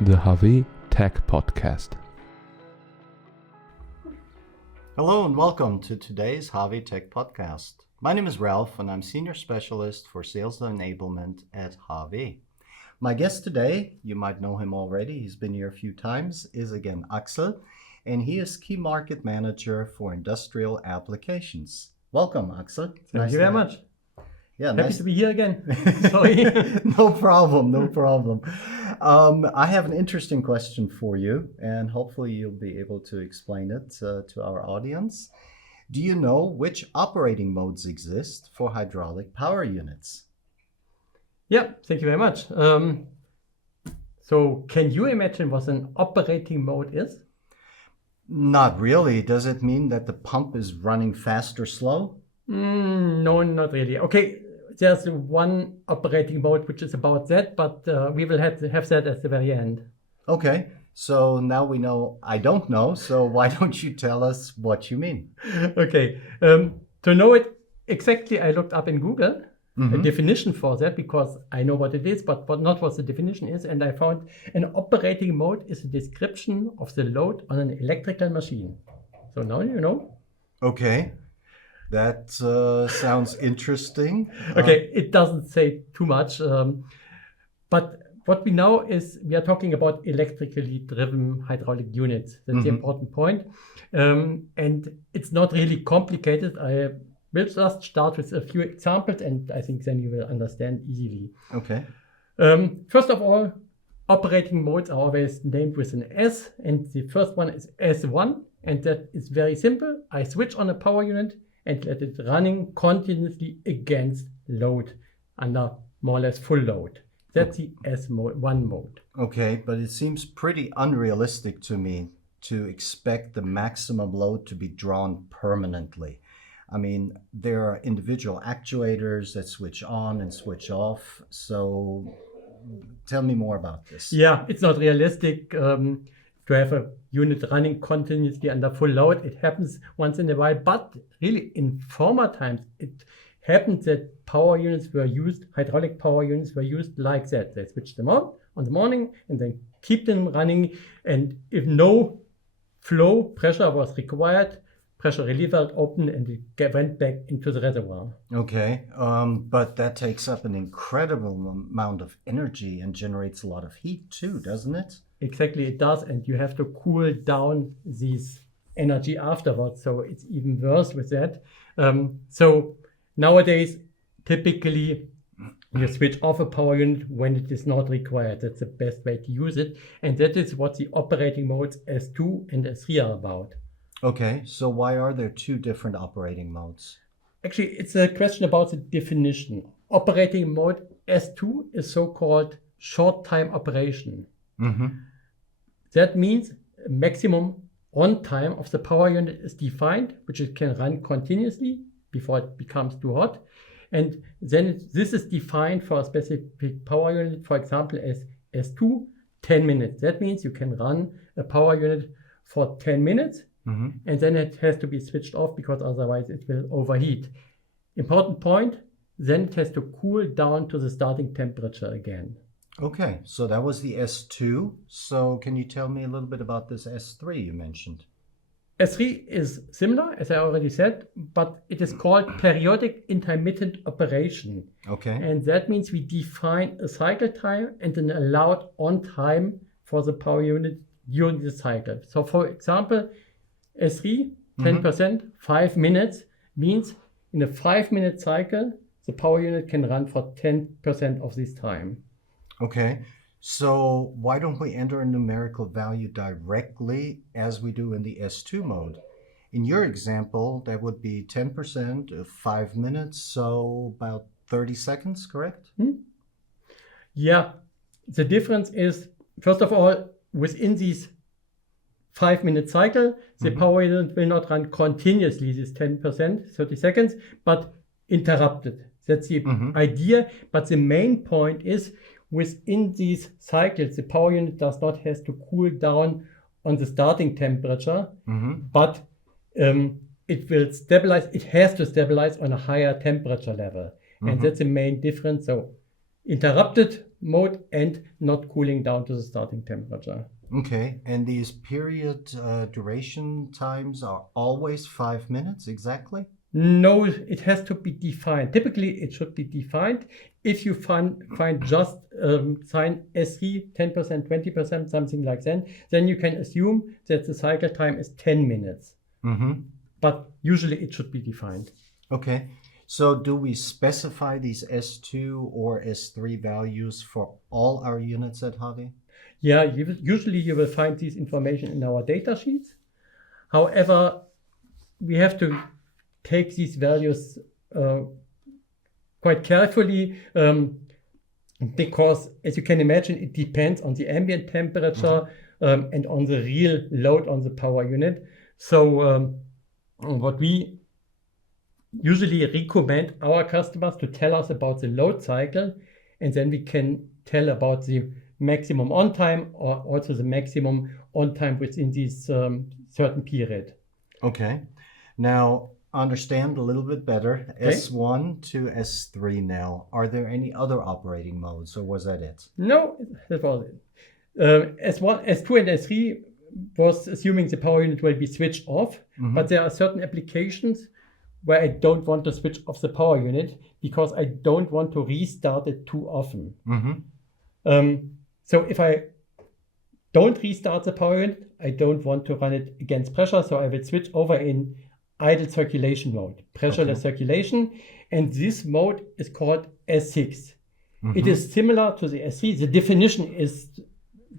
the HAWE Tech Podcast. Hello and welcome to today's HAWE Tech Podcast. My name is Ralph and I'm Senior Specialist for Sales Enablement at HAWE. My guest today, you might know him already, he's been here a few times, is again Axel, and he is Key Market Manager for Industrial Applications. Welcome, Axel. Thank you very much. Yeah, Happy to be here again. Sorry. No problem. I have an interesting question for you, and hopefully you'll be able to explain it to our audience. Do you know which operating modes exist for hydraulic power units? Yeah, thank you very much. So can you imagine what an operating mode is? Not really. Does it mean that the pump is running fast or slow? No, not really. Okay, there's one operating mode which is about that, but we will have that at the very end. Okay, so now we know I don't know, so why don't you tell us what you mean? Okay, to know it exactly, I looked up in Google a definition for that because I know what it is, but not what the definition is, and I found an operating mode is a description of the load on an electrical machine. So now you know. Okay. That sounds interesting. Okay, it doesn't say too much, but what we know is we are talking about electrically driven hydraulic units. That's the important point. And it's not really complicated. I will just start with a few examples, and I think then you will understand easily. Okay. First of all, operating modes are always named with an S, and the first one is S1, and that is very simple. I switch on a power unit and let it running continuously against load under more or less full load. That's the S1 mode. Okay, but it seems pretty unrealistic to me to expect the maximum load to be drawn permanently. I mean, there are individual actuators that switch on and switch off. So tell me more about this. Yeah, it's not realistic to have a unit running continuously under full load. It happens once in a while, but really in former times, it happened that power units were used, hydraulic power units were used like that. They switched them on the morning and then keep them running. And if no flow pressure was required, pressure reliever opened and it went back into the reservoir. Okay, but that takes up an incredible amount of energy and generates a lot of heat too, doesn't it? Exactly, it does, and you have to cool down this energy afterwards, so it's even worse with that. So nowadays, typically, you switch off a power unit when it is not required. That's the best way to use it, and that is what the operating modes S2 and S3 are about. Okay, so why are there two different operating modes? Actually, it's a question about the definition. Operating mode S2 is so-called short-time operation. That means maximum on time of the power unit is defined, which it can run continuously before it becomes too hot. And then this is defined for a specific power unit, for example, as S2, 10 minutes. That means you can run a power unit for 10 minutes, and then it has to be switched off because otherwise it will overheat. Important point, then it has to cool down to the starting temperature again. Okay, so that was the S2. So can you tell me a little bit about this S3 you mentioned? S3 is similar, as I already said, but it is called periodic intermittent operation. Okay. And that means we define a cycle time and an allowed on time for the power unit during the cycle. So for example, S3, 10%, 5 minutes means in a 5-minute cycle, the power unit can run for 10% of this time. Okay, so why don't we enter a numerical value directly as we do in the S2 mode? In your example, that would be 10% of 5 minutes, so about 30 seconds, correct? Yeah, the difference is, first of all, within this 5-minute cycle, the power unit will not run continuously, this 10%, 30 seconds, but interrupted. That's the idea, but the main point is within these cycles, the power unit does not have to cool down on the starting temperature, but it will stabilize. It has to stabilize on a higher temperature level. And that's the main difference. So interrupted mode and not cooling down to the starting temperature. Okay, and these period duration times are always 5 minutes exactly? No, it has to be defined. Typically, it should be defined. If you find just sign S3, 10%, 20%, something like that, then you can assume that the cycle time is 10 minutes. Mm-hmm. But usually it should be defined. Okay, so do we specify these S2 or S3 values for all our units at HAWE? Yeah, usually you will find this information in our data sheets. However, we have to take these values quite carefully because, as you can imagine, it depends on the ambient temperature and on the real load on the power unit. So what we usually recommend our customers to tell us about the load cycle, and then we can tell about the maximum on time or also the maximum on time within this certain period. Okay, now understand a little bit better. Okay. S1 to S3 now. Are there any other operating modes, or was that it? No, that was it. S1, S2 and S3 was assuming the power unit will be switched off, but there are certain applications where I don't want to switch off the power unit because I don't want to restart it too often. So if I don't restart the power unit, I don't want to run it against pressure, so I will switch over in idle circulation mode, pressureless circulation, and this mode is called S6. It is similar to the S3. The definition is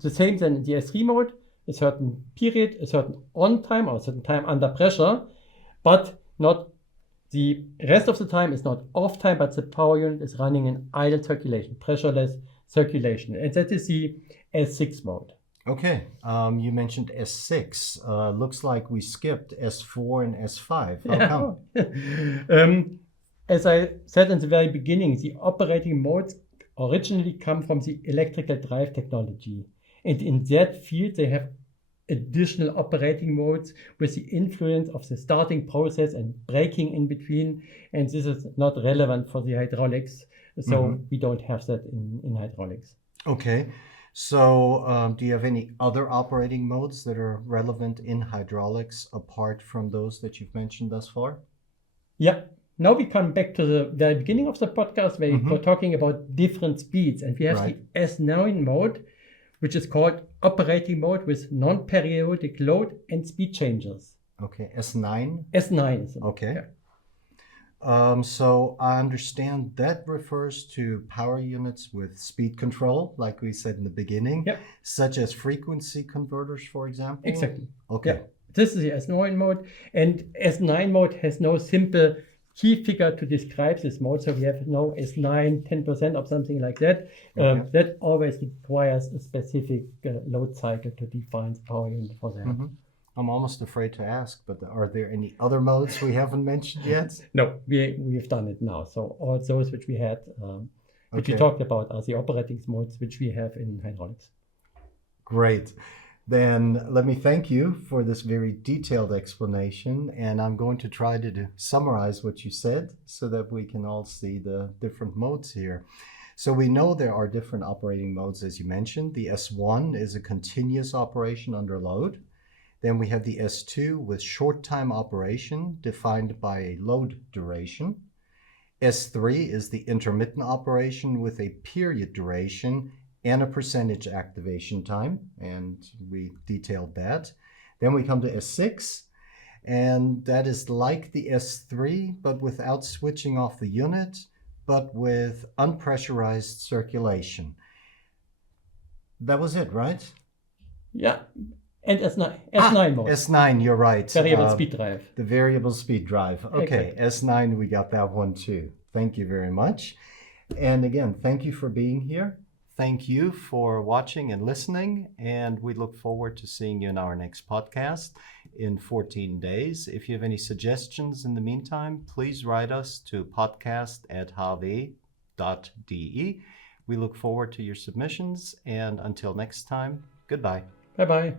the same than the S3 mode, a certain period, a certain on time or a certain time under pressure, but not the rest of the time is not off time, but the power unit is running in idle circulation, pressureless circulation, and that is the S6 mode. Okay, you mentioned S6. Looks like we skipped S4 and S5. How come? As I said in the very beginning, the operating modes originally come from the electrical drive technology. And in that field, they have additional operating modes with the influence of the starting process and braking in between. And this is not relevant for the hydraulics. So we don't have that in hydraulics. Okay. So do you have any other operating modes that are relevant in hydraulics apart from those that you've mentioned thus far? Yeah. Now we come back to the very beginning of the podcast where we're talking about different speeds. And we have the S9 mode, which is called operating mode with non-periodic load and speed changes. Okay, S9? S9. Okay. Yeah. So I understand that refers to power units with speed control, like we said in the beginning, such as frequency converters, for example? Exactly. Okay. Yeah. This is the S9 mode, and S9 mode has no simple key figure to describe this mode, so we have no S9, 10% or something like that. That always requires a specific load cycle to define the power unit for that. I'm almost afraid to ask, but are there any other modes we haven't mentioned yet? No, we've done it now. So all those which we had, which we talked about, are the operating modes which we have in hydraulics. Great. Then let me thank you for this very detailed explanation, and I'm going to try to summarize what you said so that we can all see the different modes here. So we know there are different operating modes, as you mentioned. The S1 is a continuous operation under load. Then we have the S2 with short time operation defined by a load duration. S3 is the intermittent operation with a period duration and a percentage activation time, and we detailed that. Then we come to S6, and that is like the S3, but without switching off the unit, but with unpressurized circulation. That was it, right? Yeah. And S9 mode. S9, you're right. Variable speed drive. The variable speed drive. Okay, Exactly. S9, we got that one too. Thank you very much. And again, thank you for being here. Thank you for watching and listening. And we look forward to seeing you in our next podcast in 14 days. If you have any suggestions in the meantime, please write us to podcast@hawe.de. We look forward to your submissions. And until next time, goodbye. Bye-bye.